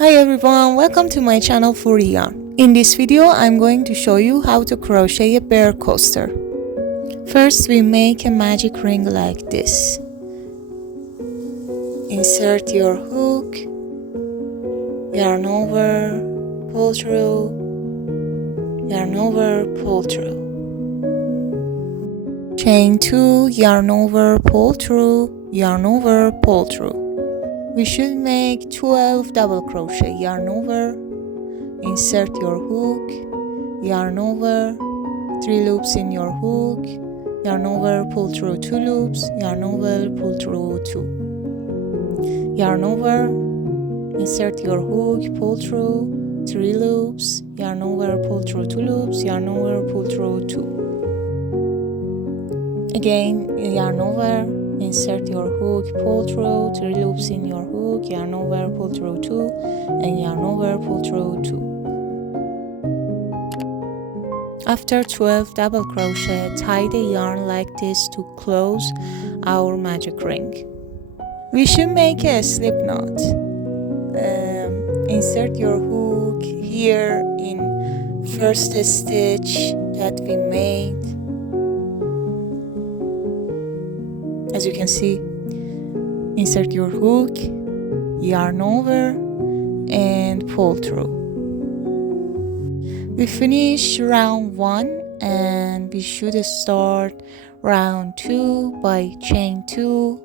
Hi everyone, welcome to my channel for yarn. In this video I'm going to show you how to crochet a bear coaster. First we make a magic ring like this. Insert your hook, yarn over, pull through, yarn over, pull through. Chain 2, yarn over, pull through, yarn over, pull through. We should make 12 double crochet. Yarn over, insert your hook, yarn over, 3 loops in your hook, yarn over, pull through 2 loops, yarn over, pull through 2. Yarn over, insert your hook, pull through 3 loops, yarn over, pull through 2 loops, yarn over, pull through 2. Again, yarn over, insert your hook, pull through 3 loops in your hook, yarn over, pull through 2, and yarn over, pull through 2. After 12 double crochet, tie the yarn like this to close our magic ring. We should make a slip knot. Insert your hook here in first stitch that we made. As you can see, insert your hook, yarn over, and pull through. We finish round 1 and we should start round 2 by chain 2.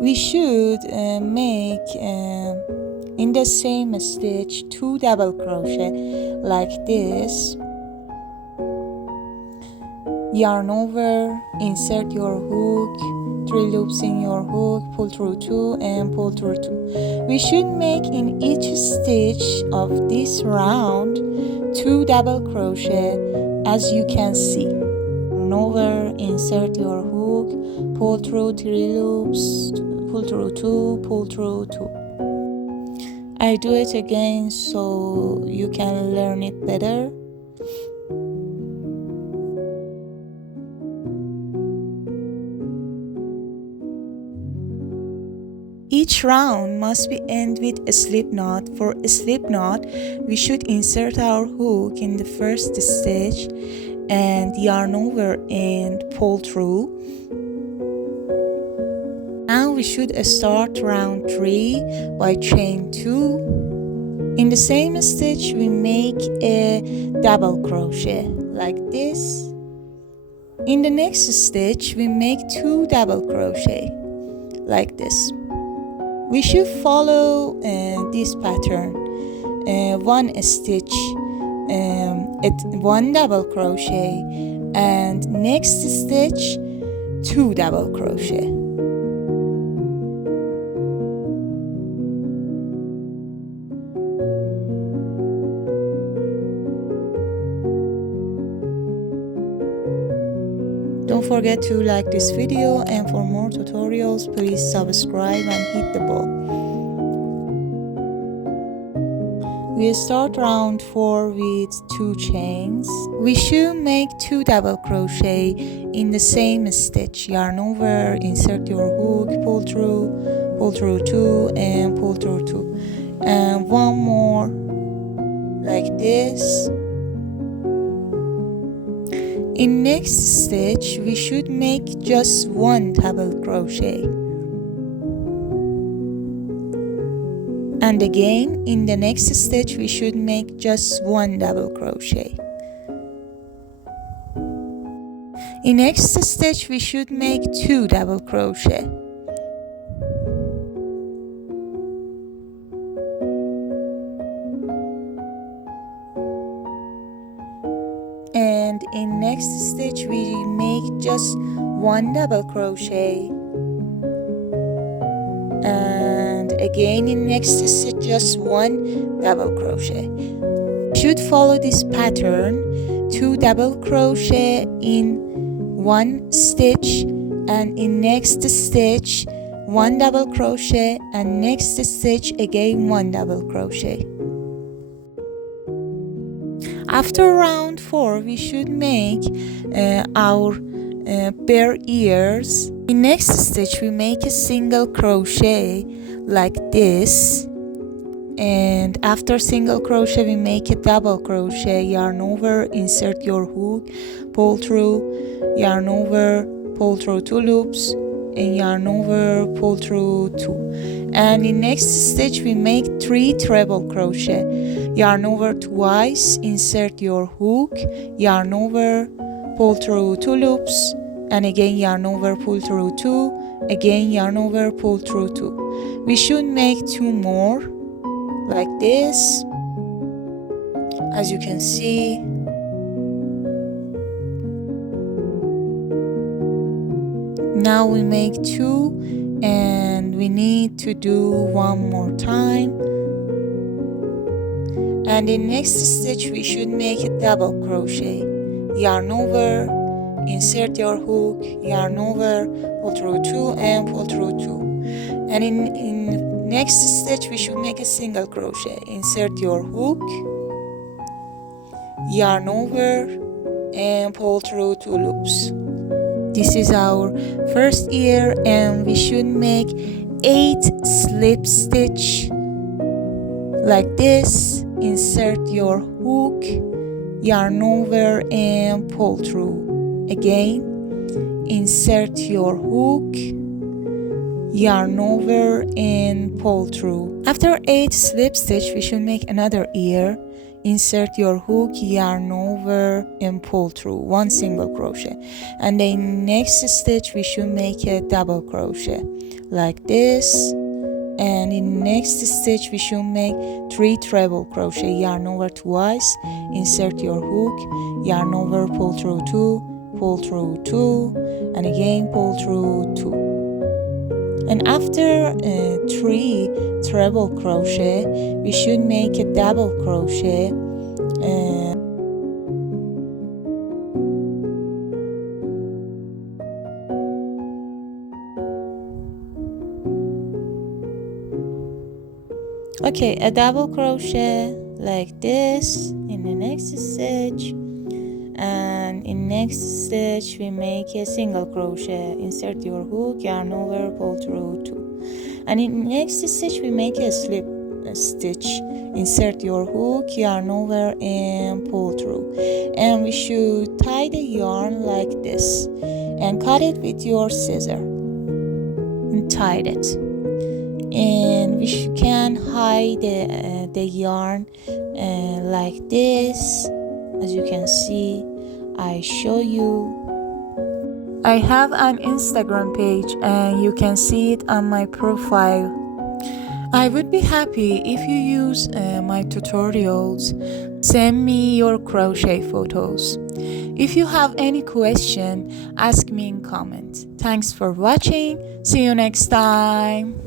We should make in the same stitch 2 double crochet like this. Yarn over, insert your hook, 3 loops in your hook, pull through 2 and pull through 2. We should make in each stitch of this round 2 double crochet, as you can see. Yarn over, insert your hook, pull through 3 loops, pull through 2, pull through 2. I do it again so you can learn it better. Each round must be end with a slip knot. For a slip knot, we should insert our hook in the first stitch and yarn over and pull through. Now we should start round 3 by chain 2. In the same stitch, we make a double crochet like this. In the next stitch, we make 2 double crochet like this. We should follow this pattern. 1 stitch at 1 double crochet, and next stitch 2 double crochet. Don't forget to like this video, and for more tutorials please subscribe and hit the bell. We start round 4 with 2 chains. We should make 2 double crochet in the same stitch. Yarn over, insert your hook, pull through 2 and pull through 2. And 1 more like this. In next stitch, we should make just 1 double crochet. And again, in the next stitch, we should make just 1 double crochet. In next stitch, we should make 2 double crochet. And in next stitch we make just 1 double crochet, and again in next stitch just 1 double crochet. Should follow this pattern: 2 double crochet in 1 stitch, and in next stitch 1 double crochet, and next stitch again 1 double crochet. After round 4, we should make our bear ears. In next stitch, we make a single crochet like this. and after single crochet we make a double crochet, yarn over, insert your hook, pull through, yarn over, pull through 2 loops, and yarn over, pull through 2. And in next stitch we make 3 treble crochet, yarn over twice, insert your hook, yarn over, pull through 2 loops, and again yarn over, pull through 2, again yarn over, pull through 2. We should make 2 more like this, as you can see. Now we make 2 and we need to do 1 more time, and in next stitch we should make a double crochet, yarn over, insert your hook, yarn over, pull through 2 and pull through 2. And in next stitch we should make a single crochet, insert your hook, yarn over, and pull through 2 loops. This is our first ear, and we should make 8 slip stitch like this. Insert your hook, yarn over, and pull through. Again, insert your hook, yarn over, and pull through. After 8 slip stitch we should make another ear. Insert your hook, yarn over, and pull through 1 single crochet. And then next stitch we should make a double crochet like this. And in next stitch we should make 3 treble crochet, yarn over twice, insert your hook, yarn over, pull through 2, pull through 2, and again pull through 2. And after 3 treble crochet we should make a double crochet, okay, a double crochet like this in the next stitch. And in next stitch we make a single crochet, insert your hook, yarn over, pull through 2. And in next stitch we make a slip stitch, insert your hook, yarn over, and pull through. And we should tie the yarn like this and cut it with your scissor and tie it. And we can hide the yarn like this. As you can see, I show you. I have an Instagram page and you can see it on my profile. I would be happy if you use my tutorials. Send me your crochet photos. If you have any question, ask me in comment. Thanks for watching. See you next time.